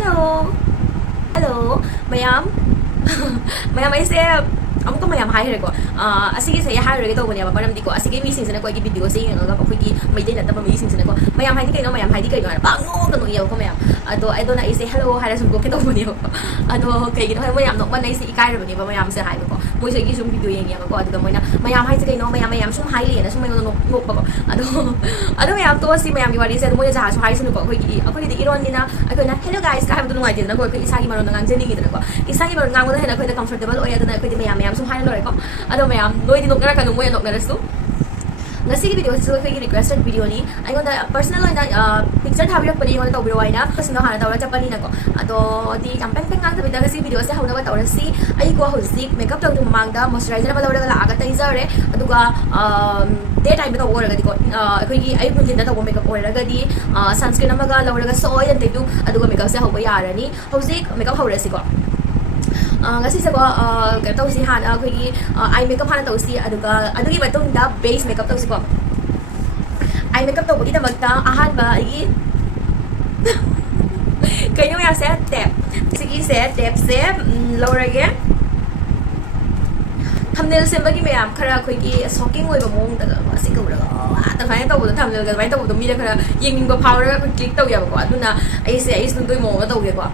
Hello. Hello. Mayam. Mayam ay say amuka mayam hi reko. Asige say hi reko to bunya param diko. Asige mi sing sana ko gi video say nga ko gi may din na mi sing sana ko. Mayam hi di kay no mayam hi di kay no bang no no iyo ko mayam. Ado na say hello hi sun ko kito bunya. Kay gi no mayam no man ay say ikai bunya ba mayam say hi ko. Mo say gi sum video yang ko ado mo na mayam hi kay no mayam sum hi li na sum may no no pa ko. Ado mayam to si mayam gi wari say mo ja so hi sun ko ko gi iron ni na ako na hello guys ka hamdo ngai din na ko isa gi maron ngang jeni gi na ko. Isa gi maron ngang mo na ko comfortable o ya na ko di mayam sum hai lore ko ado mayam noi di nok na ka no mo ya nok na rasu ngasi video so ko requested video ni ai ngonda personal na picture thabirak pani ngonda tawbiro waina kasino hana tawra chapani na ko ado di campaign peng ngang tabida ngasi video se hauna ba tawra si ai ko hozik makeup tawdu mamangda moisturizer ba lawra la aga taizer re aduga day time to wora gadi ko akhoi ai punjin da tawo makeup wora gadi sunscreen amaga lawra ga soy and tedu aduga makeup se hawba yarani hozik makeup hawra si ko ngasi sa ko ka taw si han akhoi eye makeup hana taw si aduga adugi matong da base makeup taw si ko eye makeup taw bagi da magta ahan ba igi kayo ya set tap sige set tap se lower again thumbnail se bagi me am khara khoi gi shocking oi ba mong da si ko ra ta phai taw da thumbnail ga phai taw da mi da khara yeng ba power ga click taw ya ba ko aduna ai se ai sun doi mo ba taw ge ko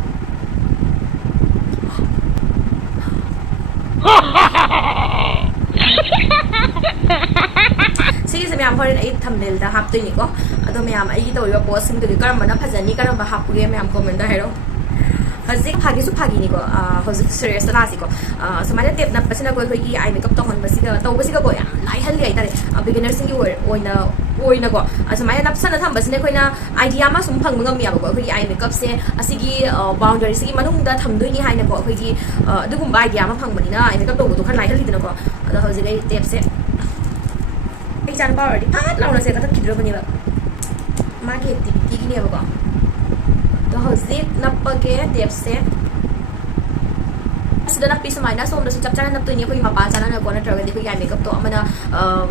sige sa mayam horin ay thumbnail da hap to ni ko ado mayam ay to yo post sing to karam na phajani karam ba hap ge mayam comment da hero hazik phagi su phagi ni ko hazik serious na si ko samaya tip na pasina ko gi eye makeup to hon basiga to basiga ko ya lai hal gai tare beginner sing gi oina ko samaya napsa na tham basine ko na idea ma sum phang ngam ya ko gi eye makeup se asigi boundary sigi manung da thamdoi ni haina ko gi dugum ba idea ma phang bani na eye makeup to ko khan lai hal lidina ko ado hazik ai tip se ai jan power di pat launa se ka thak kidro bani ba ma ke ti gi ni ba ko to hazik napage tip se sida na piso mai na som da su chap chana nap to ni ko ma pa chana na ko na traga di ko eye makeup to amana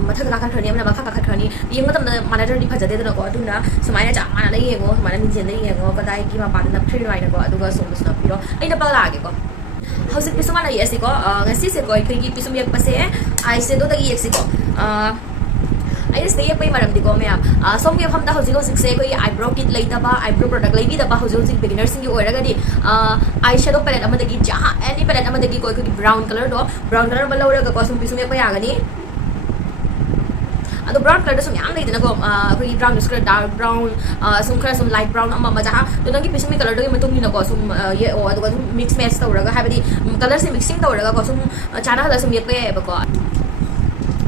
mathak ka khan thani amana makha ka khan thani yeng matam na manager di phajade na ko aduna sumai na cha mana na yengo mana ni jen na yengo ka dai ki ma pa na thri rai na ko aduga som da su na piro ai na pa la ge ko hauzik piso mana yes ko ngasi se ko ki piso yak pa se eyeshadow da yes ko ai stay pai maram di ko me som ge phamda hojik hojik se koi eyebrow kit leida ba eyebrow product lei da ba hojik beginner sing gi oira ga di eyeshadow palette amada gi jaha any palette amada gi koi brown color ba laura ga ko sum pisum ya pa ya ga ni ado brown color da sum yang leida na ko koi brown is dark brown sum khara sum light brown amma ma jaha to nang gi pisum color do matung ni na ko sum ye o ado ko mix match ta ura ga ha ba di color se mixing ta ura ga ko sum chana da sum ye pa ba ko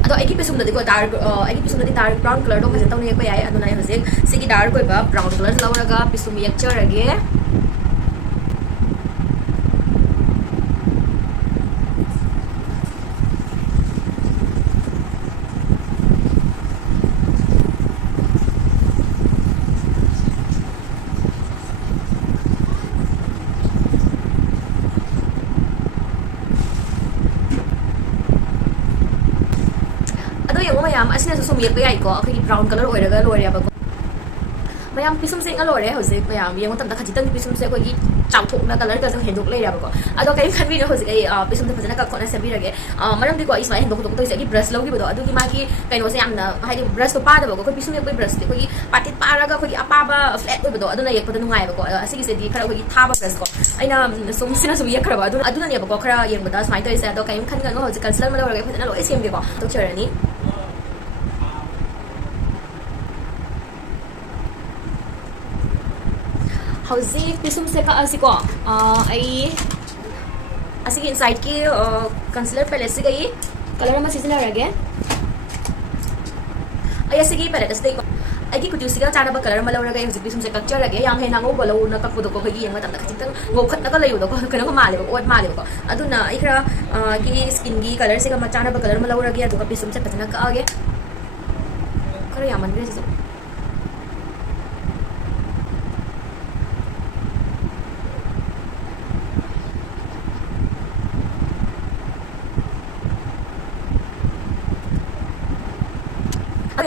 ado ai ki pisum da ko dark ai ki pisum da dark brown color do present tawne ko yai ado na hojek sigi dark ko ba brown color laura ga pisum yak charage mayam asina so sum yek ai ko akhi brown color oira ga lore ba ko mayam pisum se ngalore hojik mayam yeng tam da khaji tang pisum se ko gi chau thok na color ga jang henduk le ra ba ko ado kai khan vi no hojik ai pisum da phajana ka khona se bi rage maram di ko isma henduk thok to se gi brush lo gi ba do adu gi ma gi kai no se am na hai di brush to pa da ba ko pisum yek brush ko gi patit pa ra ga ko gi apa ba flat oi ba do adu na yek pa da nungai ba ko asigi se di khara ko gi thaba brush ko aina sum sina sum yek khara ba adu na ne ba ko khara yeng ba da smai to se ado kai khan ga no hojik concealer ma lo ra ga phajana lo sem ge ko to charani hauzik pisum se ka asiko ai asigi inside ki concealer palette se gai color ma season rage ai asigi palette se ko ai ki kutu siga chana ba color ma laura gai hauzik pisum se ka rage yang he na ngo bolo na ka pudo ko gai yang matam na khitang ngo khat na ka layu do ko kana ko male ko ot male ko aduna ai khra ki skin gi color se ka ma chana ba color ma laura gai adu ka pisum se patna ka age kare yaman re se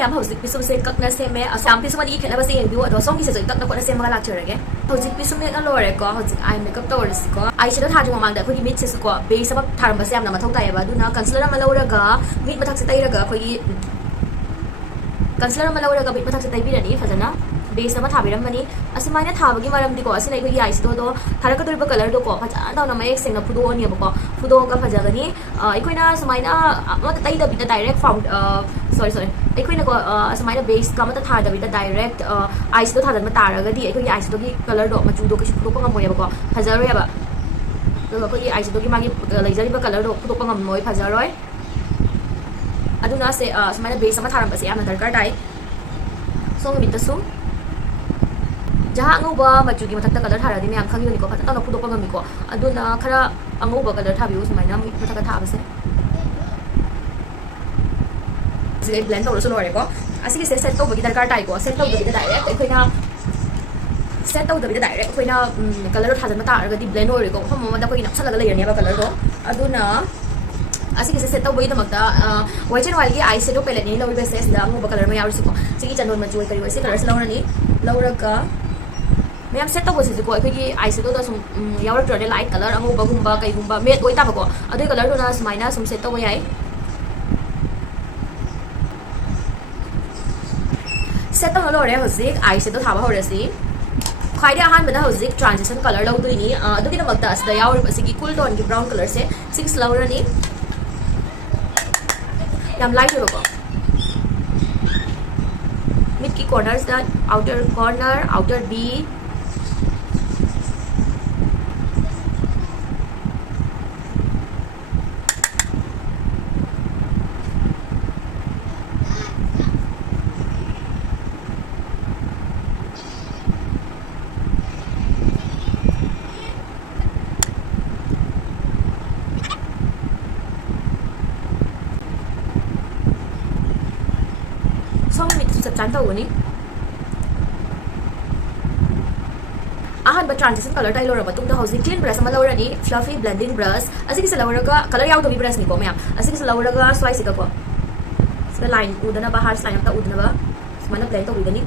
mayam hojik pisum se kakna se me asam pisum ani khena ba se yengbiyu ado song ki se takna ko se maga lakcharage hojik pisum me na lore ko hojik eye makeup to ris ko eyeshadow thaju mamang da khoi mit se ko base ba tharam ba se amna mathau tai ba duna concealer ma lawraga mit mathak se tairaga khoi concealer ma lawraga mit mathak se tai birani fajana base ama thabiramani asimaina thabagi maram diko asina ikoi eyeshadow do tharaka doriba color do ko faja da na mayek sengna phudo ani ba ko phudo ga fajagani ikoina sumaina ama tai da bita direct found sorry ikoina ko sumaina base ka mata thada bita direct eyeshadow thadan ma taraga di ikoi eyeshadow gi color do machu do kisu phudo ngam moya ba ko fajaroi ba do ko eyeshadow gi magi leijari ba color do phudo ngam moi fajaroi aduna se sumaina base ama tharam ba se amna darkar dai song bitasu jaha angauba machugi mathakta color tharadi me am khangiyoni ko patata na phudopa ngami ko aduna khara angauba color thabiu sumaina mi mathaka thabase sile blend tawro solo re ko asigi set to bagi darkar tai ko set to bagi direct ekoina set to bagi direct ekoina color thajan mata argadi blend ore ko hom ma da ko ina salaga layani ba color do aduna asigi set to bagi damakta white and white gi eyeshadow palette ni lawi base da angauba color ma yaru ko sigi chanon ma joy kari wase colors lawrani lawraga ma'am set तब से को अखोगी eyeshadow da sum yaur tro light color anguba gumba kai gumba matte oi ta ba ko adoi color do na sumaina sum set tawai ai set taw lo re hojik eyeshadow thaba hore si khwaide ahan bada hojik transition color lo doi ni adugi na magta asda yaur basigi cool tone ki brown color se 6 laura ni yam light ho ko mid ki corners da outer corner outer b chán tàu ni ahan ba transition color tai lora batung da housing clean brush ama lora ni fluffy blending brush asigi se lora ga color yaw to bi brush ni ko ma'am asigi se lora ga slice ka ko se line udana ba harsh line ta udana ba mana blend to udani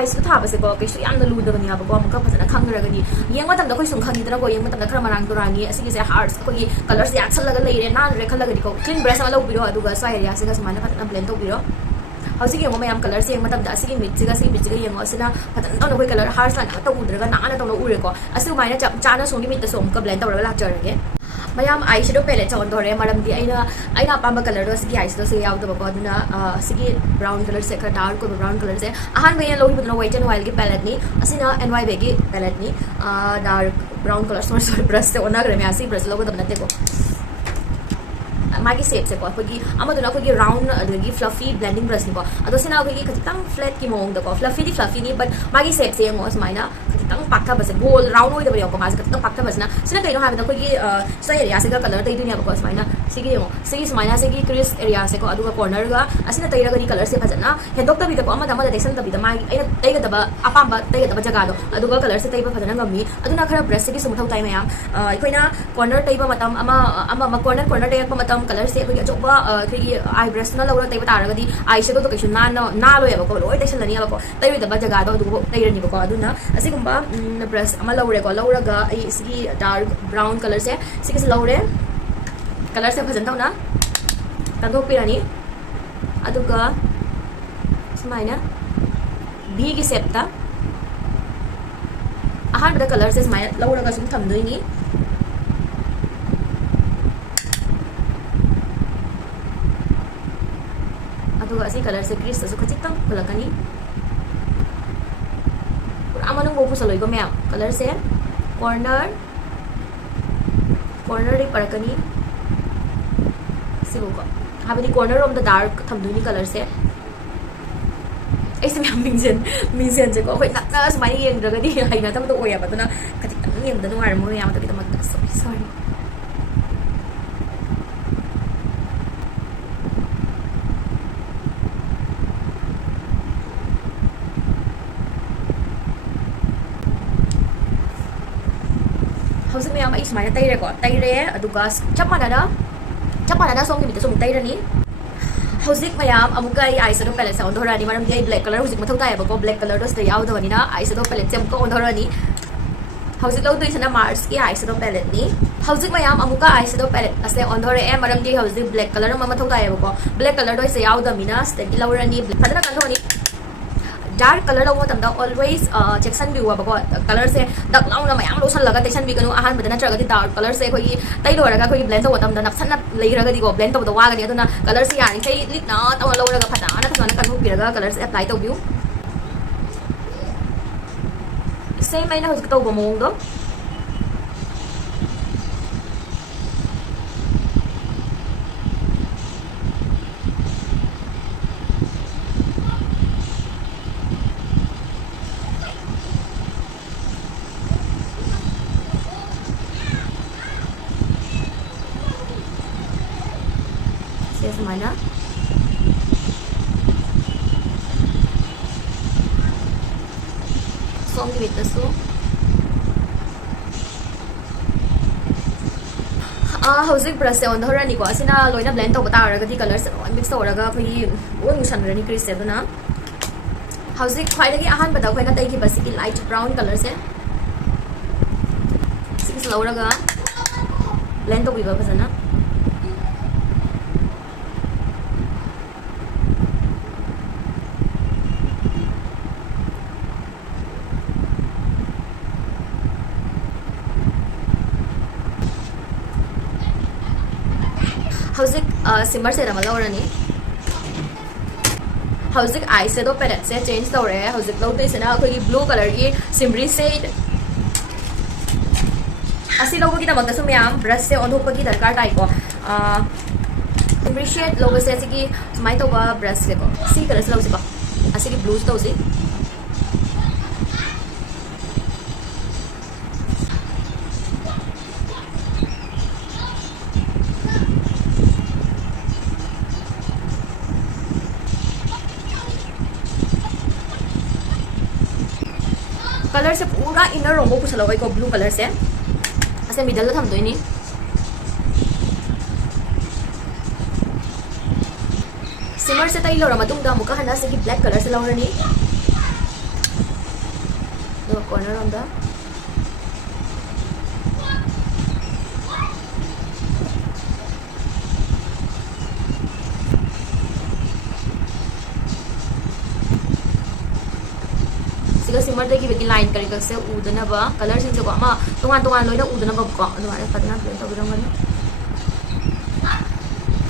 eyes ko thaba se ko ke su yam na lu da bani ba ko am ka phasana khang ra ga ni yeng ma tam da koi sum khang ni da ko yeng ma tam da khara marang to rangi asigi se hearts ko gi colors ya chal laga leire nan re khal laga di ko clean brush ma lo biro adu ga sai area se ga samana phasana blend to biro hausi ge mo mayam color se yeng ma tam da asigi mit se ga yeng asina phasana no koi color hearts la na to udra ga na na to no ure ko asu mai na cha na so ni mit da so ka blend to ra la char ge mayam eyeshadow palette on dore maram di aina pamba color do sigi eyeshadow se yaw do ko aduna sigi brown color se ka dark ko brown color se ahan me lo hi white and white ki palette ni asina NY ki palette ni dark brown color sorry brush se ona gre me asi brush lo ko dabna te ko magi shape se ko ko gi amaduna ko gi round agi fluffy blending brush ni ko ado sina ko gi khitang flat ki mong da ko fluffy ni but magi shape se ngo smaina khitang pakha base goal round oi da ba ko mas khitang pakha base na sina kai no ha da ko gi sai area se ga color tai dunia ko smaina sigi ngo sigi smaina se gi crease area se ko adu ga corner ga asina tai ra ga ni color se phajana hendok ta bi da ko amada amada design ta bi da mai aina tai ga da ba apamba tai ga da ba jaga do adu ga color se tai ba phajana ngami aduna khara brush se gi sum thau tai mayam koina corner tai ba matam ama corner tai ba matam color se ko jo ba thi eye brush na lawra tai ba tar ga di eyeshadow to kai na lo ya ba ko loi tai shan ni ba ko tai da ba jaga do du tai ra ni ba ko aduna asigumba brush ama lawre ko lawra ga ai sigi dark brown color se sigi se lawre color se bhajan tauna tandok pirani aduga sumaina b gi shape ta ahan bada color se sumaina lawra ga sum tham doi ni aduga si color se crease su khachitang balakani pura amanung bo pusaloi go ma'am color se corner ri parakani sibu ko habani corner of the dark thamduni color se ai se ma'am mingzen je ko hoi na smai yeng daga di hai na tam to oya ba na khachitang yeng da nuar mo ya ma to ki tam sorry hꯧzik mayam ai sumai tai re ko tai re aduga chap manana som mi ta som tai rani houzik mayam amuka ai eyeshadow palette sa ondhorani maram dei black color houzik mathau tai ba ko black color dos tai yaw dawani na eyeshadow palette sem ko ondhorani houzik lo dui sana Mars ki eyeshadow palette ni houzik mayam amuka eyeshadow palette ase ondhore e maram dei houzik black color ma mathau tai ba ko black color dos yaw damina step lawrani phadana kan thoni dark color lo tam da always section view ba ko color se dak law na mayam lo san laga section view kanu ahan badana traga di dark color se khoi tai lo raga khoi blend to tam da napsan na lei raga di go blend to da wa ga ni aduna color se yani kai lit na ta lo raga phata na thana kan hu piraga color se apply to view same mai na houzik to ba mong do mana song with the so houzik brush se on dhorani ko asina loina blend to bata raga di colors mix to raga phai o nusan rani crease se duna houzik khwai lagi ahan bata khoina tai ki basically light brown color se six low raga blend to biba pasana houzik simmer se ramala orani houzik eyeshadow palette se change to re houzik lo te sena koi blue color ki simri shade asi logo ki tamang su myam brush se on hopa ki darkar tai ko simri shade logo se ki smai to ba brush se ko si color se lo se ko asi ki blues to se color se pura inner rombo pusalo ko blue color se ase middle la tham doi ni simmer se tai lo ra matung da muka hana se ki black color se lawra ni do corner on da simmer de ki beki line kari ka se udana ba color sin se ko ma tongan loina udana ba ko adwa padna blend to biram ni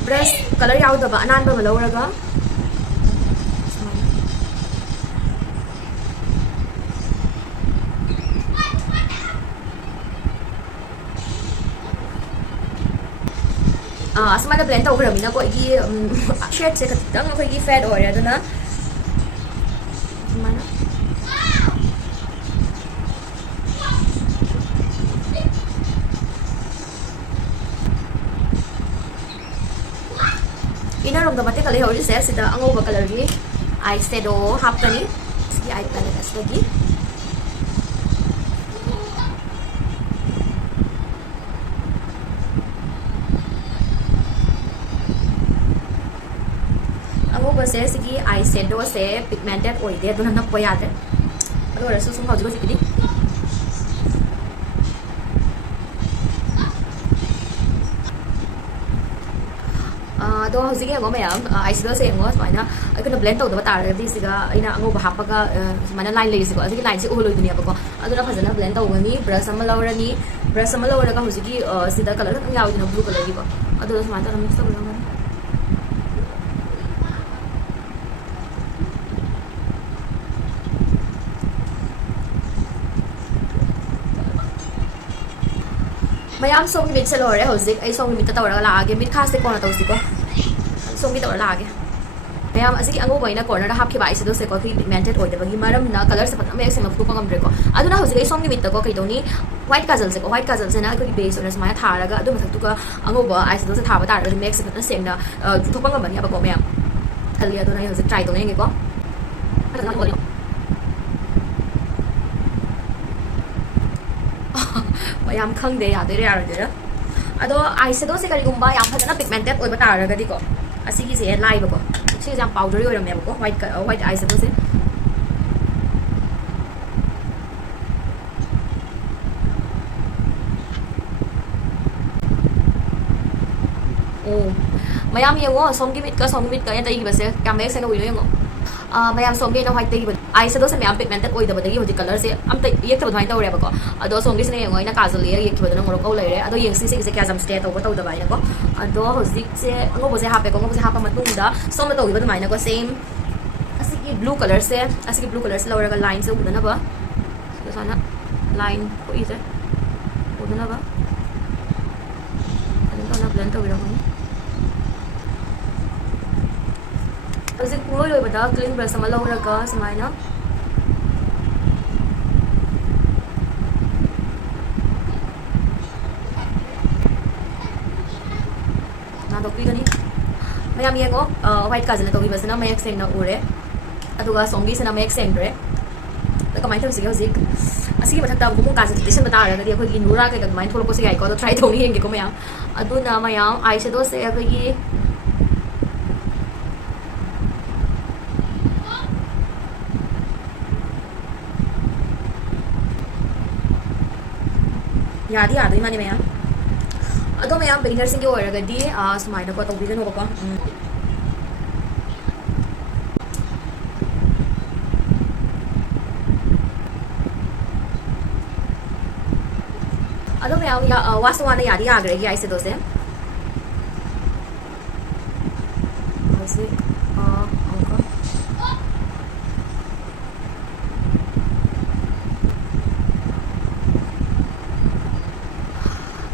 brush color yaw da ba anan ba lo raga asma da blend to biram ni na ko gi shade se ka tang ko gi fade ore aduna mana inner rom da mate kale hori se sida angoba color ni eyeshadow hapkani si eye palette aswagi angoba se sigi eyeshadow se pigmented oide aduna na poyade ado rasu sum hauji ko sikidi do hauzik ngo mayam eyeshadow se ngo smaina ai blend to da tar di siga aina ango ba hapaga smaina line legi sigo asigi line se uholo dunia ba ko aduna phajana blend to gani brush ama lawrani brush ama lawra ka hauzik sida color ang yaw dina blue color gi ko adu smaina mix to gani mayam song mit se lore hauzik ai song mit ta tawra la age mit khas se ko na to si ko song ki tawra la age mayam asigi ango boina corner da hap ki bai se do se ko ki pigmented oi da bagi maram na color se patna me se ma fu ko ngam bre ko aduna hauzik ai song mit ta ko kai doni white kajal se ko white kajal se na ko ki base ora smaya thara ga adu mathak tu ka ango ba ai se do se thaba tar da make se patna sem na thu ko ngam bani ba ko mayam khali aduna hauzik try to nge ko ꯌꯥꯝ ꯈꯪꯗꯦ ꯌꯥꯗꯣꯏꯔꯥ ꯌꯥꯔꯣꯏꯗꯣꯏꯔꯥ ꯑꯗꯣ eyeshadow ꯁꯦ ꯀꯔꯤꯒꯨꯝꯕ ꯌꯥꯝ ꯐꯖꯅ ꯄꯤꯒꯃꯦꯟꯇꯦꯗ ꯑꯣꯏꯕ ꯇꯥꯔꯒꯗꯤꯀꯣ ꯑꯁꯤꯒꯤꯁꯦ ꯂꯥꯏꯕꯀꯣ ꯁꯤꯁꯦ ꯌꯥꯝ ꯄꯥꯎꯗꯔꯤ ꯑꯣꯏꯔꯝꯃꯦꯕꯀꯣ white eyeshadow say mayam yengo somgi mit ka ya tagi base kam mek se no uyo yengo mayam somgi no white tagi ba eyeshadow se mayam pigmented oi da ba dagi hoji color se am ta yek ta bhai ta ore ba ko ado somgi se ne yengo ina kajal ye yek ba na ngoro ko leire ado yeng si se kya jam stay to ba ta ba ina ko ado hoji se ngo bo se ha pe ko ngo bo se ha pa matung da som ta oi ba mai na ko same asigi blue color se laura ga line se udana ba so sana line ko ise udana ba ano na blend ta wi ra ko Hojik puro loy bada clean brush sama lawraga sumaina na dokpi gani mayam yengo white kajal na togi basna mayak seng na ure aduga songi sena mayak seng re da kamai thau sig hojik asigi mathak ta gumu kajal tishan bata ra gadi akhoi gi nura ka kamai tholo ko se gai ko try thoni henge ko mayam aduna mayam eyeshadow se akhoi gi yadi yadi mani mayam ado mayam beginner sing ge oiragadi sumaina ko tobi gano ko ado mayam ya waswana yadi agre gi eyeshadow se ase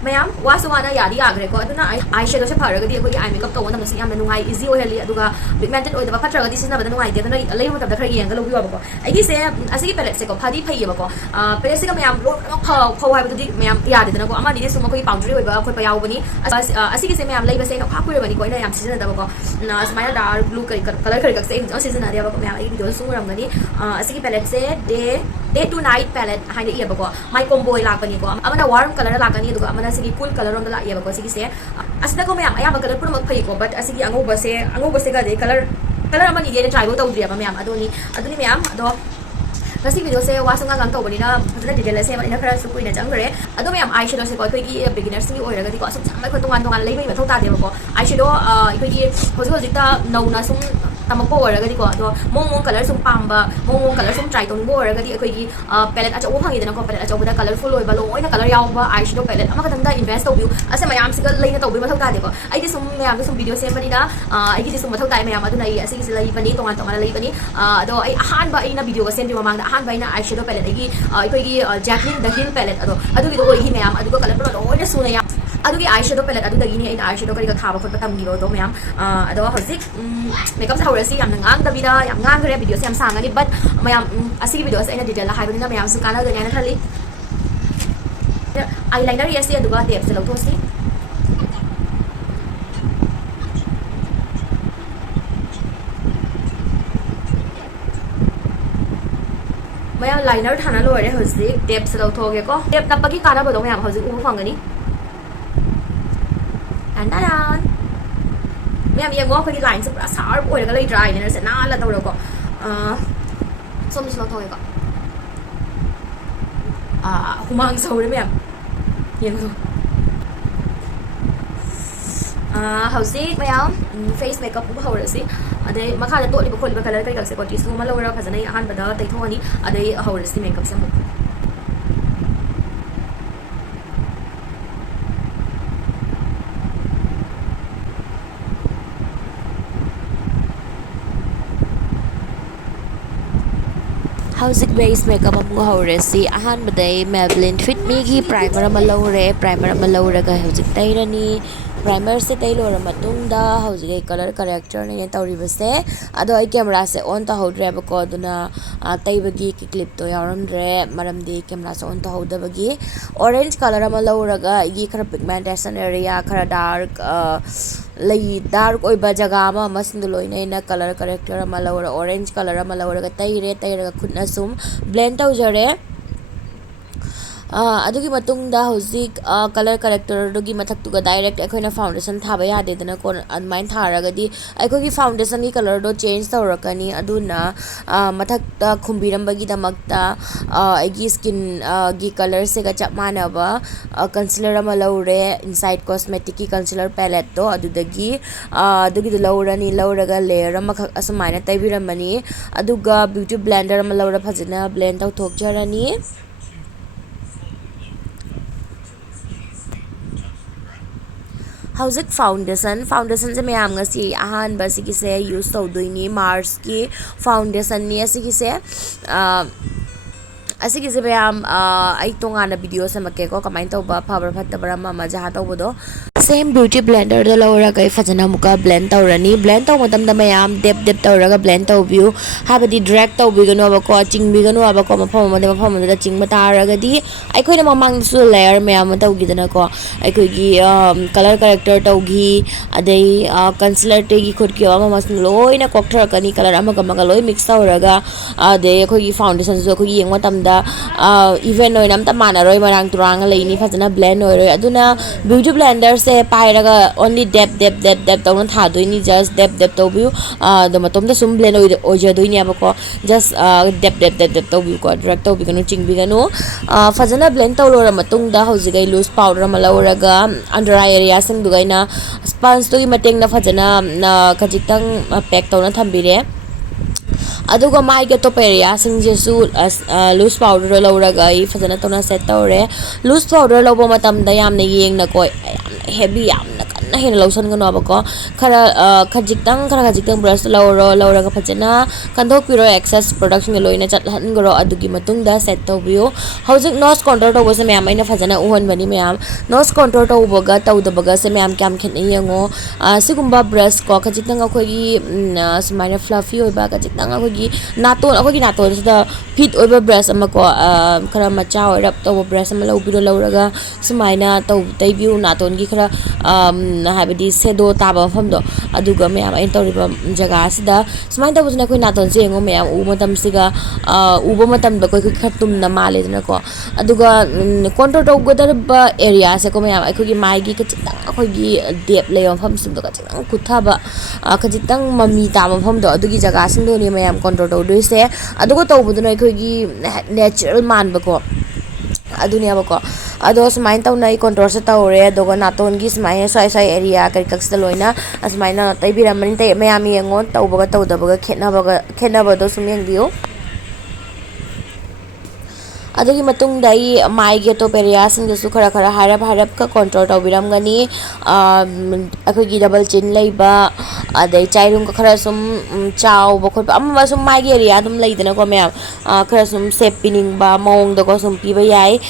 mayam waswana yadi agre ko aduna eyeshadow se pharaga di khoi eye makeup to wona masi yamna nungai easy oihali aduga pigmented oidaba phatraga di sina bada nungai de aduna lei matam da khara yenga lobi waba ko agi se asigi palette se ko phadi phaiye ba ko palette se ka mayam lo phau hai badi mayam yadi dana ko ama di suma khoi powdery oiba khoi pa yaw bani asigi se mayam lei ba se ka phapura bani ko ina yam season da ba ko na smile dark blue color khari ka se season area ba ko mayam ai video sunguram gani asigi palette se day to night palette haine iya ba ko my combo la bani ko amana warm color la gani aduga amana sigi cool color on the la iya ba ko sigi se asida ko mayam ayam color pura mak phai ko but asigi angoba se ga de color amani ye try go tawdri ba mayam adoni mayam ado Kasi video se wasunga gang tawbani na fazana detail se ina khara su kuina jangre ado mayam eyeshadow se ko khoi beginners ni oiraga di ko asuk chamai ko tongan lei bai mathau ta de ko eyeshadow khoi gi hoji ta nauna sum tamako oiraga di ko ado mong color sum pamba mong color sum try tong go oiraga di khoi gi palette acha phangi de na ko palette acha da colorful oi ba lo oina color yaw ba eyeshadow palette ama kadang da invest tawbiu ase mayam siga leina tawbi mathau ta de ko ai di sum mayam sum video se mani da ai gi sum mathau ta mayam adu nai ase gi lei bani tongan lei bani ado ai ahan ba ina video ga sem di mamang da ahan ba ina eyeshadow palette ai gi khoi gi Jacqueline the Hill palette adu gi do oi hi mayam adu ko color pro oina suna ya adu gi eyeshadow palette adu da gi ni ai eyeshadow kari ga thaba khot patam gi do mayam ado hojik makeup sa horasi yam ngang da vida yam ngang gre video se yam sang ani but mayam asigi video se ina detail la haibani na mayam su kana ga ina thali eyeliner yes adu ga depth se lo to si mayam liner thana lo re hojik depth se lo thoge ko depth tapagi kana ba do mayam hojik ubu phangani dan mayam ye ngo khoi line se pura sharp oi ga lei dry liner se na la taw ko som se lo thoge ko humang so re mayam yeng so hojik mayam face makeup ubu hawrasi adai makha da to li ba color kai ka se ko tisu ma lo ra phazana ahan ba da tai thoni adai hawrasi makeup se mu Howzik base makeup amu hore si ahan badai Maybelline Fit Me gi primer ama lawre ga howzik tairani primer se tailor matung da howzik ai color corrector ne tawriba se ado ai camera se on ta hodre ba ko duna taibagi ki clip to yaramre maramdi camera se on ta hodabagi orange color ama lawraga gi khara pigmentation area khara dark lei dark oi ba jaga ama masindu loina ina color corrector ama lawra orange color ama lawra ga taire ga khutna sum blend tawjare ꯑꯗꯨꯒꯤ ꯃꯇꯨꯡꯗ ꯍꯧꯖꯤꯛ colour ꯀꯔꯦꯛꯇꯔꯗꯨꯒꯤ ꯃꯊꯛꯇꯨꯒ direct ꯑꯩꯈꯣꯏꯅ foundation ꯊꯥꯕ ꯌꯥꯗꯦꯗꯅꯀꯣ ꯑꯗꯨꯃꯥꯏꯅ ꯊꯥꯔꯒꯗꯤ ꯑꯩꯈꯣꯏꯒꯤ ꯐꯥꯎꯟꯗꯦꯁꯟꯒꯤ ꯀꯂꯔꯗꯣ change ꯇꯧꯔꯛꯀꯅꯤ ꯑꯗꯨꯅ ꯃꯊꯛꯇ ꯈꯨꯝꯕꯤꯔꯝꯕꯒꯤꯗꯃꯛꯇ ꯑꯩꯒꯤ ꯁ꯭ꯀꯤꯟ ꯒꯤ ꯀꯂꯔꯁꯤꯒ ꯆꯞ ꯃꯥꯟꯅꯕ ꯀꯟꯁꯤꯂꯔ ꯑꯃ ꯂꯧꯔꯦ ꯏꯟꯁꯥꯏꯠ ꯀꯣꯁꯃꯦꯇꯤꯛꯀꯤ ꯀꯟꯁꯤꯂꯔ ꯄꯦꯂꯦꯠꯇꯣ ꯑꯗꯨꯒꯤꯗꯣ ꯂꯧꯔꯅꯤ ꯂꯧꯔꯒ ꯂꯦꯌꯔ ꯑꯃꯈꯛ ꯑꯁꯨꯃꯥꯏꯅ ꯇꯩꯕꯤꯔꯝꯃꯅꯤ ꯑꯗꯨꯒ ꯕ꯭ꯌꯨꯇꯤ ꯕ꯭ꯂꯦꯟꯗꯔ ꯑꯃ ꯂꯧꯔ ꯐꯖꯅ ꯕ꯭ꯂꯦꯟ ꯇꯧꯊꯣꯛꯆꯔꯅꯤ ꯍꯧꯖꯤꯛ ꯐꯥꯎꯟꯗꯦꯁꯟꯁꯦ ꯃꯌꯥꯝ ꯉꯁꯤ ꯑꯍꯥꯟꯕ ꯑꯁꯤꯒꯤꯁꯦ ꯌꯨꯁ ꯇꯧꯗꯣꯏꯅꯤ ꯃꯥꯔꯁꯀꯤ ꯐꯥꯎꯟꯗꯦꯁꯟꯅꯤ ꯑꯁꯤꯒꯤꯁꯦ ꯃꯌꯥꯝ ꯑꯩ ꯇꯣꯉꯥꯟꯅ ꯚꯤꯗꯤꯑꯣ ꯁꯦꯝꯃꯛꯀꯦꯀꯣ ꯀꯃꯥꯏꯅ ꯇꯧꯕ ꯐꯕ꯭ꯔꯥ ꯐꯠꯇꯕ꯭ꯔꯥ ꯑꯃ ꯖꯍꯥ ꯇꯧꯕꯗꯣ ꯁꯦꯝ ꯕ꯭ꯌꯨꯇꯤ ꯕ꯭ꯂꯦꯟꯗꯔꯗ ꯂꯧꯔꯒ ꯑꯩ ꯐꯖꯅ ꯑꯃꯨꯛꯀ ꯕ꯭ꯂꯦꯟ ꯇꯧꯔꯅꯤ ꯕ꯭ꯂꯦꯟ ꯇꯧꯕ ꯃꯇꯝꯗ ꯃꯌꯥꯝ ꯗꯦꯞ ꯇꯧꯔꯒ ꯕ꯭ꯂꯦꯟ ꯇꯧꯕꯤꯌꯨ ꯍꯥꯏꯕꯗꯤ ꯗ꯭ꯔꯦꯛ ꯇꯧꯕꯤꯒꯅꯣꯕꯀꯣ ꯆꯤꯡꯕꯤꯒꯅꯣꯕꯀꯣ ꯃꯐꯝ ꯑꯃꯗ ꯆꯤꯡꯕ ꯇꯥꯔꯒꯗꯤ ꯑꯩꯈꯣꯏꯅ ꯃꯃꯥꯡꯗꯁꯨ ꯂꯦꯌꯔ ꯃꯌꯥꯝ ꯑꯃ ꯇꯧꯈꯤꯗꯅꯀꯣ ꯑꯩꯈꯣꯏꯒꯤ ꯀꯂꯔ ꯀꯔꯦꯛꯇꯔ ꯇꯧꯈꯤ ꯑꯗꯩ ꯀꯟꯁꯤꯂꯔ ꯇꯩꯒꯤ ꯈꯣꯠꯀꯤ ꯑꯃꯁꯤꯡ ꯂꯣꯏꯅ ꯀꯣꯛꯊꯔꯛꯀꯅꯤ ꯀꯂꯔ ꯑꯃꯒ ꯂꯣꯏ ꯃꯤꯛꯁ ꯇꯧꯔꯒ ꯑꯗꯩ ꯑꯩꯈꯣꯏꯒꯤ ꯐꯥꯎꯟꯗꯦꯁꯟꯁꯨ ꯑꯩꯈꯣꯏꯒꯤ ꯌꯦꯡꯕ ꯃꯇꯝꯗ ꯏꯚꯦꯟ ꯑꯣꯏꯅ ꯑꯝꯇ ꯃꯥꯟꯅꯔꯣꯏ ꯃꯔꯥꯡ ꯇꯨꯔꯥꯡꯉ ꯂꯩꯅꯤ ꯐꯖꯅ ꯕ꯭ꯂꯦꯟ ꯑꯣꯏꯔꯣꯏ ꯑꯗꯨꯅ ꯕ꯭ꯌꯨꯇꯤ ꯕ꯭ꯂꯦꯟꯗꯔꯁꯦ ꯄꯥꯏꯔꯒ ꯑꯣꯟꯂꯤ ꯗꯦꯞ ꯇꯧꯅ ꯊꯥꯗꯣꯏꯅꯤ ꯖꯁ ꯗꯦꯞ ꯇꯧꯕꯤꯌꯨ ꯑꯗꯣ ꯃꯇꯣꯝꯇ ꯁꯨꯝ ꯕ꯭ꯂꯦꯟ ꯑꯣꯏꯖꯗꯣꯏꯅꯦꯕꯀꯣ ꯖꯁ ꯗꯦꯞ ꯇꯧꯕꯤꯌꯨꯀꯣ ꯗ꯭ꯔꯦꯛ ꯇꯧꯕꯤꯒꯅꯨ ꯆꯤꯡꯕꯤꯒꯅꯨ ꯐꯖꯅ ꯕ꯭ꯂꯦꯟ ꯇꯧꯔꯕ ꯃꯇꯨꯡꯗ ꯍꯧꯖꯤꯛ ꯑꯩ ꯂꯨꯖ ꯄꯥꯎꯗꯔ ꯑꯃ ꯂꯧꯔꯒ ꯑꯟꯗꯔ ꯑꯥꯏ ꯑꯦꯔꯤꯌꯥꯁꯤꯡꯗꯨꯒ ꯑꯩꯅ ꯁ꯭ꯄꯟꯁꯇꯨꯒꯤ ꯃꯇꯦꯡꯅ ꯐꯖꯅ ꯈꯖꯤꯛꯇꯪ ꯄꯦꯛ ꯇꯧꯅ ꯊꯝꯕꯤꯔꯦ ꯑꯗꯨꯒ ꯃꯥꯏꯒꯤ ꯑꯇꯣꯞꯄ ꯑꯦꯔꯤꯌꯥꯁꯤꯡꯁꯤꯁꯨ ꯂꯨꯖ ꯄꯥꯎꯗꯔ ꯂꯧꯔꯒ ꯑꯩ ꯐꯖꯅ ꯇꯧꯅ ꯁꯦꯠ ꯇꯧꯔꯦ ꯂꯨꯖ ꯄꯥꯎꯗꯔ ꯂꯧꯕ ꯃꯇꯝꯗ ꯌꯥꯝꯅ ꯌꯦꯡꯅꯀꯣ ꯌꯥꯝꯅ ꯍꯦꯚꯤ ꯌꯥꯝꯅ ꯀꯟꯅ ꯍꯦꯟꯅ ꯂꯧꯁꯟꯒꯅꯣꯕꯀꯣ ꯈꯖꯤꯛꯇꯪ ꯕ꯭ꯔꯁꯂꯧꯔꯒ ꯐꯖꯅ ꯀꯟꯊꯣꯛꯄꯤꯔꯣ ꯑꯦꯛꯁꯦꯁ ꯄ꯭ꯔꯣꯗꯛꯁꯤꯡꯒ ꯂꯣꯏꯅ ꯆꯠꯍꯟꯈ꯭ꯔꯣ ꯑꯗꯨꯒꯤ ꯃꯇꯨꯡꯗ ꯁꯦꯠ ꯇꯧꯕꯤꯌꯨ ꯍꯧꯖꯤꯛ ꯅꯣꯁ ꯀꯣꯟꯇꯣꯔ ꯇꯧꯕꯁꯦ ꯃꯌꯥꯝ ꯑꯩꯅ ꯐꯖꯅ ꯎꯍꯟꯕꯅꯤ ꯃꯌꯥꯝ ꯅꯣꯁ ꯀꯣꯟꯇꯣꯔ ꯇꯧꯕꯒ ꯇꯧꯗꯕꯒꯁꯦ ꯃꯌꯥꯝ ꯀꯌꯥꯝ ꯈꯦꯠꯅꯩ ꯌꯦꯡꯉꯣ ꯁꯤꯒꯨꯝꯕ ꯕ꯭ꯔꯁ ꯀꯣ ꯈꯖꯤꯛꯇꯪ ꯑꯩꯈꯣꯏꯒꯤ ꯁꯨꯃꯥꯏꯅ ꯐ꯭ꯂꯐꯤ ꯑꯣꯏꯕ ꯈꯖꯤꯛꯇꯪ ꯑꯩꯈꯣꯏꯒꯤ ꯅꯥꯇꯣꯟꯁꯤꯗ ꯐꯤꯠ ꯑꯣꯏꯕ ꯕ꯭ꯔꯁ ꯑꯃ ꯀꯣ ꯈꯔ ꯃꯆꯥ ꯑꯣꯏꯔꯞ ꯇꯧꯕ ꯕ꯭ꯔꯁ ꯑꯃ ꯂꯧꯔꯒ ꯁꯨꯃꯥꯏꯅ ꯇꯩꯕꯤꯌꯨ ꯅꯥꯇꯣꯟꯒꯤ ꯈꯔ ꯍꯥꯏꯕꯗꯤ ꯁꯦꯗꯣ ꯇꯥꯕ ꯃꯐꯝꯗꯣ ꯑꯗꯨꯒ ꯃꯌꯥꯝ ꯑꯩꯅ ꯇꯧꯔꯤꯕ ꯖꯒꯥ ꯑꯁꯤꯗ ꯁꯨꯃꯥꯏꯅ ꯇꯧꯕꯁꯤꯅ ꯑꯩꯈꯣই ꯅꯥꯇꯣꯟꯁꯦ ꯌꯦꯡꯉꯣ ꯃꯌꯥꯝ ꯎꯕ ꯃꯇꯝꯗ ꯑꯩꯈꯣꯏ ꯈꯔ ꯇꯨꯝꯅ ꯃꯥꯜꯂꯦꯗꯅꯀꯣ ꯑꯗꯨꯒ ꯀꯣꯟꯇꯣꯔ ꯇꯧꯒꯗꯧꯔꯤꯕ ꯑꯦꯔꯤꯌꯥꯁꯦꯀꯣ ꯃꯌꯥꯝ ꯑꯩꯈꯣꯏꯒꯤ ꯃꯥꯏꯒꯤ ꯈꯖꯤꯛꯇꯪ ꯑꯩꯈꯣꯏꯒꯤ ꯗꯦꯞ ꯂꯩꯕ ꯃꯐꯝꯁꯤꯡꯗꯣ ꯈꯖꯤꯛꯇꯪ ꯀꯨꯠꯊꯕ ꯈꯖꯤꯛꯇꯪ ꯃꯃꯤ ꯇꯥꯕ ꯃꯐꯝꯗꯣ ꯑꯗꯨꯒꯤ ꯖꯒꯥꯁꯤꯡꯗꯨꯅꯤ ꯃꯌꯥꯝ ꯀꯣꯟꯇ꯭ꯔꯣꯜ ꯇꯧꯗꯣꯏꯁꯦ ꯑꯗꯨꯒ ꯇꯧꯕꯗꯨꯅ ꯑꯩꯈꯣꯏꯒꯤ ꯅꯦꯆꯔꯦꯜ ꯃꯥꯟꯕꯀꯣ ꯑꯗꯨꯅꯦꯕꯀꯣ ꯑꯗꯣ ꯁꯨꯃꯥꯏꯅ ꯇꯧꯅ ꯑꯩ ꯀꯣꯟꯇ꯭ꯔꯣꯜꯁꯦ ꯇꯧꯔꯦ ꯑꯗꯨꯒ ꯅꯥꯇꯣꯟꯒꯤ ꯁꯨꯃꯥꯏꯅ ꯁ꯭ꯋꯥꯏ ꯑꯦꯔꯤꯌꯥ ꯀꯩꯀꯛꯁꯤꯗ ꯂꯣꯏꯅ ꯑꯁꯨꯃꯥꯏꯅ ꯇꯩꯕꯤꯔꯝꯃꯅꯤ ꯃꯌꯥꯝ ꯌꯦꯡꯉꯣ ꯇꯧꯕꯒ ꯇꯧꯗꯕꯒ ꯈꯦꯠꯅꯕꯗꯣ ꯁꯨꯝ ꯌꯦꯡꯕꯤꯌꯨ ꯑꯗꯨꯒꯤ ꯃꯇꯨꯡꯗ ꯑꯩ ꯃꯥꯏꯒꯤ ꯑꯇꯣꯞꯄ ꯑꯦꯔꯤꯌꯥꯁꯤꯡꯗꯁꯨ ꯈꯔ ꯍꯥꯏꯔꯞꯀ ꯀꯣꯟꯇ꯭ꯔꯣꯜ ꯇꯧꯕꯤꯔꯝꯒꯅꯤ ꯑꯩꯈꯣꯏꯒꯤ ꯗꯕꯜ ꯆꯤꯟ ꯂꯩꯕ ꯑꯗꯩ ꯆꯥꯏꯔꯨꯝꯒ ꯈꯔ ꯁꯨꯝ ꯆꯥꯎꯕ ꯈꯣꯠꯄ ꯑꯃ ꯁꯨꯝ ꯃꯥꯏꯒꯤ ꯑꯦꯔꯤꯌꯥ ꯑꯗꯨꯝ ꯂꯩꯗꯅꯀꯣ ꯃꯌꯥꯝ ꯈꯔ ꯁꯨꯝ ꯁꯦꯞ ꯄꯤꯅꯤꯡꯕ ꯃꯑꯣꯡꯗꯀꯣ ꯁꯨꯝ ꯄꯤꯕ ꯌꯥꯏ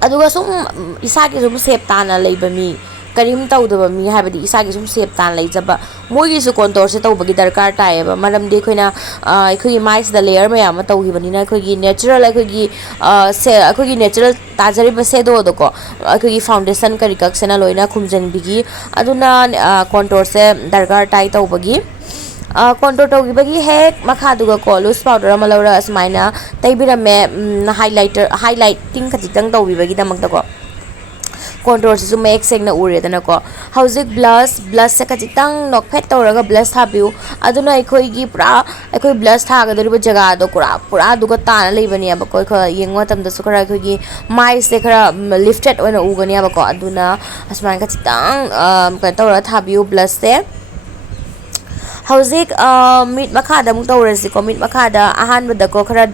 ꯑꯗꯨꯒ ꯁꯨꯝ ꯏꯁꯥꯒꯤ ꯁꯨꯝ ꯁꯦꯞ ꯇꯥꯅ ꯂꯩꯕ ꯃꯤ ꯀꯔꯤꯝ ꯇꯧꯗꯕ ꯃꯤ ꯍꯥꯏꯕꯗꯤ ꯏꯁꯥꯒꯤ ꯁꯨꯝ ꯁꯦꯞ ꯇꯥꯅ ꯂꯩꯖꯕ ꯃꯣꯏꯒꯤꯁꯨ ꯀꯣꯟꯇꯣꯔꯁꯦ ꯇꯧꯕꯒꯤ ꯗꯔꯀꯥꯔ ꯇꯥꯏꯌꯦꯕ ꯃꯔꯝꯗꯤ ꯑꯩꯈꯣꯏꯒꯤ ꯃꯥꯏꯁꯤꯗ ꯂꯦꯌꯔ ꯃꯌꯥꯝ ꯑꯃ ꯇꯧꯈꯤꯕꯅꯤꯅ ꯑꯩꯈꯣꯏꯒꯤ ꯅꯦꯆꯔꯦꯜ ꯑꯩꯈꯣꯏꯒꯤ ꯅꯦꯆꯔꯦꯜ ꯇꯥꯖꯔꯤꯕ ꯁꯦꯗꯣꯗꯀꯣ ꯑꯩꯈꯣꯏꯒꯤ ꯐꯥꯎꯟꯗꯦꯁꯟ ꯀꯔꯤꯀꯛꯁꯤꯅ ꯂꯣꯏꯅ ꯈꯨꯝꯖꯤꯟꯕꯤꯈꯤ ꯑꯗꯨꯅ ꯀꯣꯟꯇꯣꯔꯁꯦ ꯗꯔꯀꯥꯔ ꯇꯥꯏ ꯇꯧꯕꯒꯤ ꯀꯣꯟꯇ꯭ꯔꯣꯜ ꯇꯧꯈꯤꯕꯒꯤ ꯍꯦꯛ ꯃꯈꯥꯗꯨꯒꯀꯣ ꯂꯨꯖ ꯄꯥꯎꯗꯔ ꯑꯃ ꯂꯧꯔꯒ ꯑꯁꯨꯃꯥꯏꯅ ꯇꯩꯕꯤꯔꯝꯃꯦ ꯍꯥꯏꯂꯥꯏꯇꯤꯡ ꯈꯖꯤꯛꯇꯪ ꯇꯧꯕꯤꯕꯒꯤꯗꯃꯛꯇꯀꯣ ꯀꯣꯟꯇ꯭ꯔꯣꯜꯁꯤꯁꯨ ꯃꯌꯦꯛ ꯁꯦꯡꯅ ꯎꯔꯦꯗꯅꯀꯣ ꯍꯧꯖꯤꯛ ꯕ꯭ꯂꯁꯁꯦ ꯈꯖꯤꯛꯇꯪ ꯅꯣꯛꯐꯦꯠ ꯇꯧꯔꯒ ꯕ꯭ꯂꯁ ꯊꯥꯕꯤꯌꯨ ꯑꯗꯨꯅ ꯑꯩꯈꯣꯏꯒꯤ ꯑꯩꯈꯣꯏ ꯕ꯭ꯂꯁ ꯊꯥꯒꯗꯧꯔꯤꯕ ꯖꯒꯥꯗꯣ ꯄꯨꯔꯥꯗꯨꯒ ꯇꯥꯅ ꯂꯩꯕꯅꯦꯕꯀꯣ ꯑꯩꯈꯣꯏ ꯌꯦꯡꯕ ꯃꯇꯝꯗꯁꯨ ꯈꯔ ꯑꯩꯈꯣꯏꯒꯤ ꯃꯥꯏꯁꯦꯈꯔ ꯂꯤꯐꯇꯦꯠ ꯑꯣꯏꯅ ꯎꯒꯅꯦꯕꯀꯣ ꯑꯗꯨꯅ ꯑꯁꯨꯃꯥꯏꯅ ꯈꯖꯤꯛꯇꯪ ꯀꯩꯅꯣ ꯇꯧꯔꯒ ꯊꯥꯕꯤꯌꯨ ꯕ꯭ꯂꯁꯁꯦ ꯍꯧꯖꯤꯛ ꯃꯤꯠ ꯃꯈꯥꯗ ꯑꯃꯨꯛ ꯇꯧꯔꯁꯤꯀꯣ ꯃꯤꯠ ꯃꯈꯥꯗ ꯑꯍꯥꯟꯕꯗꯀꯣ ꯈꯔ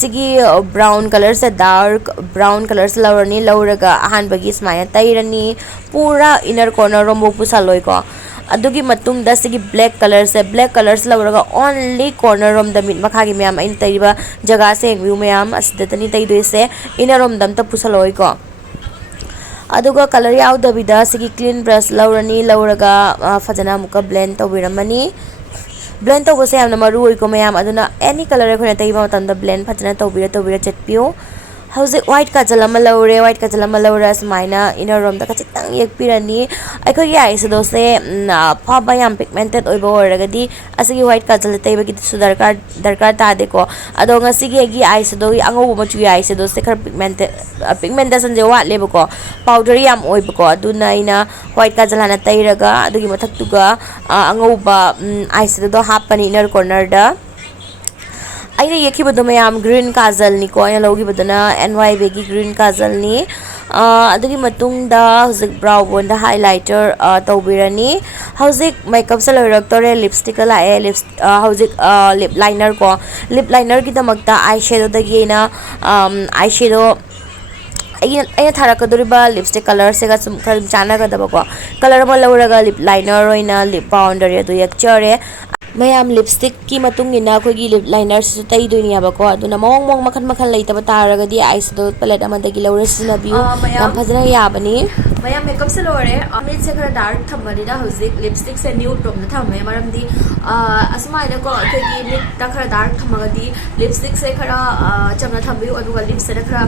ꯁꯤꯒꯤ ꯕ꯭ꯔꯥꯎꯟ ꯀꯂꯔꯁꯦ ꯗꯥꯔꯛ ꯕ꯭ꯔꯥꯎꯟ ꯀꯂꯔꯁꯦ ꯂꯧꯔꯒ ꯑꯍꯥꯟꯕꯒꯤ ꯁꯨꯃꯥꯏꯅ ꯇꯩꯔꯅꯤ ꯄꯨꯔꯥ ꯏꯅꯔ ꯀꯣꯔꯅꯔ ꯔꯣꯝꯐꯥꯎ ꯄꯨꯁꯜꯂꯣꯏꯀꯣ ꯑꯗꯨꯒꯤ ꯃꯇꯨꯡꯗ ꯁꯤꯒꯤ ꯕ꯭ꯂꯦꯛ ꯀꯂꯔꯁꯦ ꯂꯧꯔꯒ ꯑꯣꯟꯂꯤ ꯀꯣꯔꯅꯔ ꯔꯣꯝꯗ ꯃꯤꯠ ꯃꯈꯥꯒꯤ ꯃꯌꯥꯝ ꯑꯩꯅ ꯇꯩꯔꯤꯕ ꯖꯒꯥꯁꯦ ꯌꯦꯡꯕꯤꯌꯨ ꯃꯌꯥꯝ ꯑꯁꯤꯗꯇꯅꯤ ꯇꯩꯗꯣꯏꯁꯦ ꯏꯅꯔꯣꯝꯗ ꯑꯝꯇ ꯄꯨꯁꯜꯂꯣꯏꯀꯣ ꯑꯗꯨꯒ ꯀꯂꯔ ꯌꯥꯎꯗꯕꯤꯗ ꯁꯤꯒꯤ ꯀ꯭ꯂꯤꯟ ꯕ꯭ꯔꯁ ꯂꯧꯔꯒ ꯐꯖꯅ ꯑꯃꯨꯛꯀ ꯕ꯭ꯂꯦꯟ ꯇꯧꯕꯤꯔꯝꯃꯅꯤ ꯕ꯭ꯂꯦꯟ ꯇꯧꯕꯁꯦ ꯌꯥꯝꯅ ꯃꯔꯨ ꯑꯣꯏꯀꯣ ꯃꯌꯥꯝ ꯑꯗꯨꯅ ꯑꯦꯅꯤ ꯀꯂꯔ ꯑꯩꯈꯣꯏꯅ ꯇꯩꯕ ꯃꯇꯝꯗ ꯕ꯭ꯂꯦꯟ ꯐꯖꯅ ꯇꯧꯕꯤꯔ ꯆꯠꯄꯤꯌꯨ How's white kajal ama laure white kajal ama laura sumaina inner room da khachitang yekpirani akhoi gi eyeshadow se phaba yam pigmented oiba oragadi asigi white kajal taiba gi su darkar ta de ko ado ngasi gi eyeshadow ango ma chu eyeshadow se khar pigmentation je wat leba ko powder yam oiba ko aduna ina white kajal hana tairaga adugi mathak tuga ango ba eyeshadow do hapani inner corner da aina yekibado mayam green kajal ni ko aina logi badana NYB gi green kajal ni adugi matungda hojik brow bone da highlighter tawbirani hojik makeup sa loirak tore lipstick la lips hojik lip liner ko lip liner gi damakta eyeshadow da gi na eyeshadow aina tharakadoriba lipstick color se ga sum kharim chana ga daba ko color ma lauraga lip liner oina lip boundary adu yakchare mayam lipstick ki matung ina khoi gi lip liner su tai dunia ba ko aduna mong makhan lei taba taraga di eyeshadow palette amada gi laura sina biu yam phajana yabani mayam makeup se lore mid se khara dark thamani da hojik lipstick se nude tom na thamme maram di asmai da ko khoi gi mid ta khara dark thamaga di lipstick se khara chamna thambiu aduga lips se khara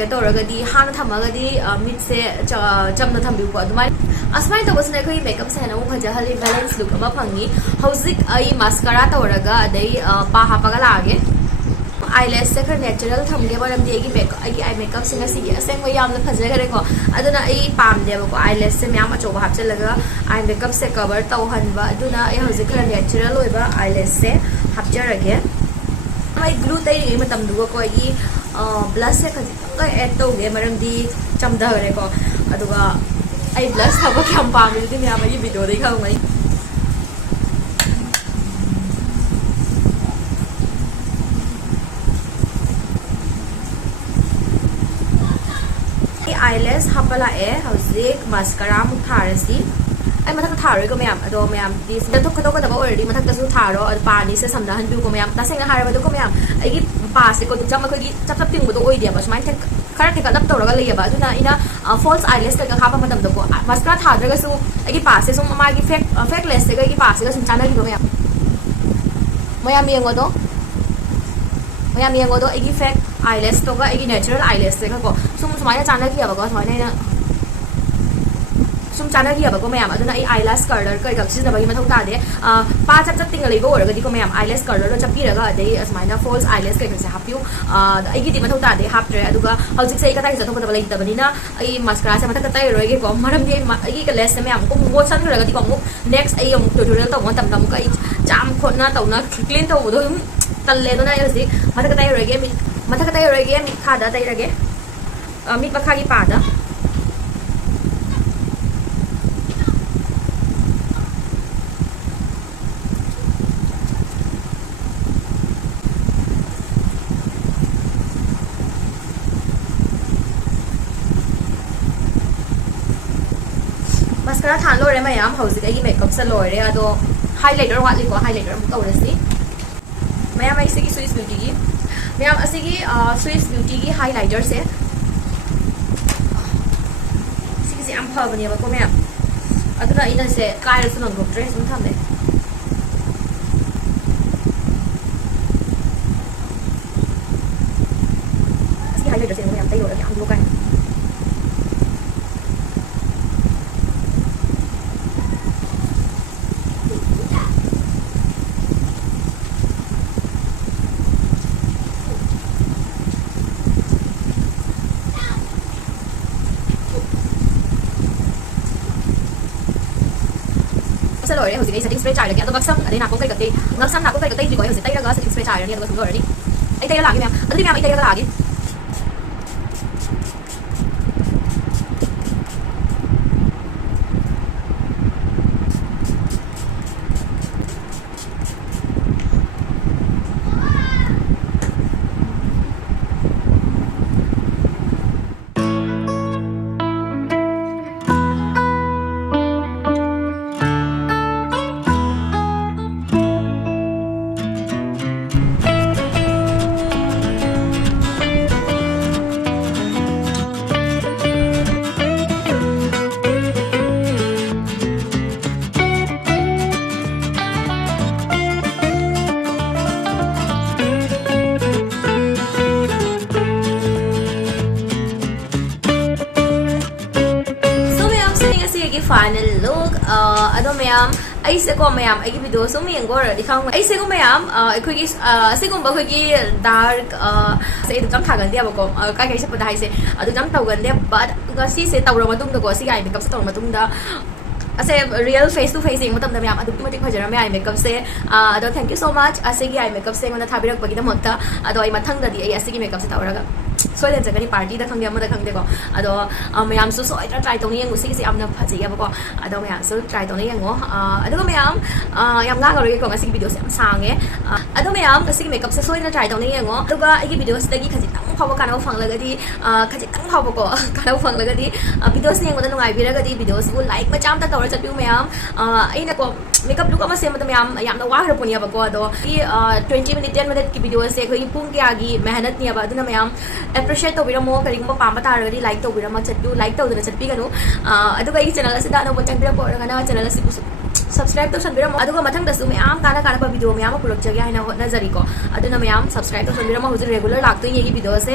ke toraga di hana thamaga di mid se chamna thambiu ko adumai asmai to bosne khoi makeup se na ukha jahali balance look ama phangi hojik ai mascara toraga adai pa hapaga lage eyelash se khar natural thamge baram di agi makeup agi eye makeup singa sigi aseng mo yamna phajagare ko aduna ai pam de ko eyelash se myam achoba hapchalaga eye makeup se cover tawhanba aduna ai hojik khar natural oiba eyelash se hapjarage mai glue tai matam duga ko agi blush se khajika add toge maram di chamdagare ko aduga ai blush thaba kyam pam di myam agi video dei khang mai eyelash hapala hojik mascara mu tharasi ai mathak tharoi ko mayam ado mayam this da thok thok da ba already mathak da su tharo ad pani se samda han bi ko mayam ta senga haraba do ko mayam ai gi pa se ko cham ko gi chap chap ting bu do oi dia ba smai thek khara thek lap to raga leiya ba aduna ina false eyelash ka khapa matam do ko mascara thadra ga su ai gi pa se sum ma gi fake lash se ga gi pa se ga sum chana gi ko mayam mayam yengo do ai gi fake eyelash to ga ai gi natural eyelash se ka ko sumai na chana ki ba ko sumai na sum chana ki ba ko mayam aduna ai eyelash curler kai ga sina ba gi mathau ta de pa chap chap ting leibo orga di ko mayam eyelash curler ro chapi raga dei sumai na false eyelash kai se hapiu ai gi di mathau ta de haptre aduga hojik sei ka tai sa thok da lai ta bani na ai mascara se mathak tai roi ge ko maram di ai gi ka lash se mayam ko mo chan raga di ko mo next ai am tutorial to mo tam tam ka cham khona to na clean to do talle do na ai mathak tai roi ge mi khada tai rage mit bakagi pada mascara than lore mayam hojik ai makeup sa lore ado highlighter watli ko highlighter am tawrasi mayam ai sigi Swiss beauty gi mayam asigi Swiss beauty gi highlighter se sigi am phabani ba ko mayam aduna ina se kair su nang dress mun thamne sigi highlighter se mayam tayo am lokai sa lore hojik ai setting spray chai lagi ado baksam ade na ko kai gatte ngaksam na ko kai gatte ji ko hojik tai raga setting spray chai ni ado sum lore ni ai tai lagi ma'am ado ma'am ai tai lagi ꯑꯩꯁꯦ ꯀꯣ ꯃꯌꯥꯝ ꯑꯩꯒꯤ video ꯁꯨꯝ ꯌꯦꯡꯕ ꯑꯣꯏꯔꯗꯤ ꯈꯪꯉꯣꯏ ꯑꯩꯁꯦ ꯀꯣ ꯃꯌꯥꯝ ꯑꯩꯈꯣꯏꯒꯤ ꯑꯁꯤꯒꯨꯝꯕ ꯑꯩꯈꯣꯏꯒꯤ ꯗꯥꯔꯛ ꯁꯦ ꯑꯗꯨꯝ ꯊꯥꯒꯟꯗꯦꯕꯀꯣ ꯀꯥꯏ ꯀꯥꯏ ꯆꯠꯄꯗ ꯍꯥꯏꯁꯦ ꯑꯗꯨꯝ ꯇꯧꯒꯟꯗꯦ ꯕꯠ ꯉꯁꯤꯁꯦ ꯇꯧꯔ ꯃꯇꯨꯡꯗꯀꯣ ꯁꯤꯒꯤ ꯑꯥꯏ ꯃꯦꯀꯞꯁꯦ ꯇꯧꯔ ꯃꯇꯨꯡꯗ ꯑꯁꯦ ꯔꯤꯌꯦꯜ ꯐꯦꯁ ꯇꯨ ꯐꯦꯁ ꯌꯦꯡꯕ ꯃꯇꯝꯗ ꯃꯌꯥꯝ ꯑꯗꯨꯛꯀꯤ ꯃꯇꯤꯛ ꯐꯖꯔꯝꯃꯦ ꯑꯥꯏ ꯃꯦꯀꯞꯁꯦ ꯑꯗꯣ ꯊꯦꯡꯛ ꯌꯨ ꯁꯣ ꯃꯆ ꯑꯁꯤꯒꯤ ꯑꯥꯏ ꯃꯦꯀꯞꯁꯦ ꯑꯩꯉꯣꯟꯗ ꯊꯥꯕꯤꯔꯛꯄꯒꯤꯗꯃꯛꯇ ꯑꯗꯣ ꯑꯩ ꯃꯊꯪꯗꯗꯤ ꯑꯩ ꯑꯁꯤꯒꯤ ꯃꯦꯀꯞꯁꯦ ꯇꯧꯔꯒ ꯁꯣꯏꯗꯅ ꯆꯠꯀꯅꯤ ꯄꯥꯔꯇꯤꯗ ꯈꯪꯗꯦ ꯑꯃꯗ ꯈꯪꯗꯦꯀꯣ ꯑꯗꯣ ꯃꯌꯥꯝꯁꯨ ꯁꯣꯏꯗꯅ ꯇ꯭ꯔꯥꯏ ꯇꯧꯅ ꯌꯦꯡꯉꯨ ꯁꯤꯒꯤꯁꯦ ꯌꯥꯝꯅ ꯐꯖꯩꯌꯦꯕꯀꯣ ꯑꯗꯣ ꯃꯌꯥꯝꯁꯨ ꯇ꯭राꯏ ꯇꯧꯅ ꯌꯦꯡꯉꯣ ꯑꯗꯨꯒ ꯃꯌꯥꯝ ꯌꯥꯝ ꯉꯥꯡꯉꯔꯣꯏꯒꯦꯀꯣ ꯉꯁꯤꯒꯤ ꯚꯤꯗꯤꯑꯣꯁꯦ ꯌꯥꯝ ꯁꯥꯡꯉꯦ ꯑꯗꯣ ꯃꯌꯥꯝ ꯉꯁꯤꯒꯤ ꯃꯦꯀꯞꯁꯦ ꯁꯣꯏꯗꯅ ꯇ꯭राꯏ ꯇꯧꯅ ꯌꯦꯡꯉꯣ ꯑꯗꯨꯒ ꯑꯩꯒꯤ ꯚꯤꯗꯤꯑꯣꯁꯤꯗꯒꯤ ꯈꯖꯤꯛꯇꯪ ꯐꯥꯎꯕ ꯀꯥꯟꯅꯕ ꯐꯪꯂꯒꯗꯤ ꯈꯖꯤꯛꯇꯪ ꯐꯥꯎꯕꯀꯣ ꯀꯥꯟꯅꯕ ꯐꯪꯂꯒꯗꯤ ꯚꯤꯗꯤꯑꯣꯁꯦ ꯌꯦꯡꯕꯗ ꯅꯨꯡꯉꯥꯏꯕꯤꯔꯒꯗꯤ ꯚꯤꯗꯤꯑꯣꯁꯤꯕꯨ ꯂꯥꯏꯛ ꯃꯆꯥ ꯑꯃꯇ ꯇꯧꯔ ꯆꯠꯄꯤꯌꯨ ꯃꯌꯥꯝ ꯑꯩꯅꯀꯣ ꯃꯦꯀꯞ ꯂꯨꯛ ꯑꯃ ꯁꯦꯝꯕꯗ ꯃꯌꯥꯝ ꯌꯥꯝꯅ ꯋꯥꯈ꯭ꯔꯄꯣꯠꯅꯦꯕꯀꯣ ꯑꯗꯣ 20 ꯃꯤꯅꯤꯠ 10 ꯃꯤꯅꯤꯠꯀꯤ ꯚꯤꯗꯤꯑꯣꯁꯦ ꯑꯩꯈꯣꯏꯒꯤ ꯄꯨꯡ ꯀꯌꯥꯒꯤ ꯃꯦꯍꯅꯠꯅꯦꯕ ꯑꯗꯨꯅ ꯃꯌꯥꯝ ꯑꯦꯄ꯭ꯔꯤꯁꯤꯌꯦꯠ ꯇꯧꯕꯤꯔꯝꯃꯣ ꯀꯔꯤꯒꯨꯝꯕ ꯄꯥꯝꯕ ꯇꯥꯔꯒꯗꯤ ꯂꯥꯏꯛ ꯇꯧꯕꯤꯔꯝꯃ ꯆꯠꯄꯤꯌꯨ ꯂꯥꯏꯛ ꯇꯧꯗꯅ ꯆꯠꯄꯤꯒꯅꯨ ꯑꯗꯨꯒ ꯑꯩꯒꯤ ꯆꯦꯅꯦꯜ ꯑꯁꯤꯗ ꯑꯅꯧꯕ ꯆꯪꯕꯤꯔꯛꯄ ꯑꯣꯏꯔꯒꯅ ꯆꯦꯅꯦꯜ ꯑꯁꯤꯕꯨ subscribe ꯇꯧꯁꯟꯕꯤꯔꯝꯃꯣ ꯑꯗꯨꯒ ꯃꯊꯪꯗꯁꯨ ꯃꯌꯥꯝ ꯀꯥꯟꯅꯕ ꯚꯤꯗꯤꯑꯣ ꯃꯌꯥꯝ ꯑꯃ ꯄꯨꯔꯛꯆꯒꯦ ꯍꯥꯏꯅ ꯍꯣꯠꯅꯖꯔꯤꯀꯣ ꯑꯗꯨꯅ ꯃꯌꯥꯝ subscribe ꯇꯧꯁꯟꯕꯤꯔꯝꯃꯣ ꯍꯧꯖꯤꯛ ꯔꯦꯒꯨꯂꯔ ꯂꯥꯛꯇꯣꯏꯅꯦ ꯑꯩꯒꯤ ꯚꯤꯗꯤꯑꯣꯁꯦ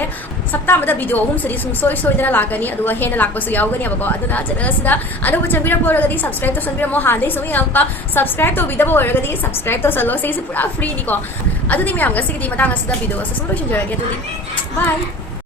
ꯁꯞꯇꯥ ꯑꯃꯗ ꯚꯤꯗꯤꯑꯣ 3 ꯁꯨꯡꯁꯣꯏ ꯁꯣꯏꯗꯅ ꯂꯥꯛꯀꯅꯤ ꯑꯗꯨꯒ ꯍꯦꯟꯅ ꯂꯥꯛꯄꯁꯨ ꯌꯥꯎꯒꯅꯦꯕꯀꯣ ꯑꯗꯨꯅ ꯆꯦꯅꯦꯜ ꯑꯁꯤꯗ ꯑꯅꯧꯕ ꯆꯪꯕꯤꯔꯛꯄ ꯑꯣꯏꯔꯒꯗꯤ subscribe ꯇꯧꯁꯟꯕꯤꯔꯝꯃꯣ ꯍꯥꯟꯅꯗꯩ ꯁꯨꯝ ꯌꯥꯝꯄ subscribe ꯇꯧꯕꯤꯗꯕ ꯑꯣꯏꯔꯒꯗꯤ subscribe ꯇꯧꯁꯜꯂꯣ ꯁꯤꯒꯤꯁꯦ ꯄꯨꯔꯥ ꯐ꯭ꯔꯤꯅꯤꯀꯣ ꯑꯗꯨꯗꯤ ꯃꯌꯥꯝ ꯉꯁꯤꯒꯤꯗꯤ ꯃꯇꯥꯡ ꯑꯁꯤꯗ ꯚꯤꯗꯤꯑꯣ ꯑꯁꯤ ꯁꯨꯝ ꯂꯣꯏꯁꯤꯟꯖꯔꯒꯦ ꯑꯗꯨꯗꯤ ꯕꯥꯏ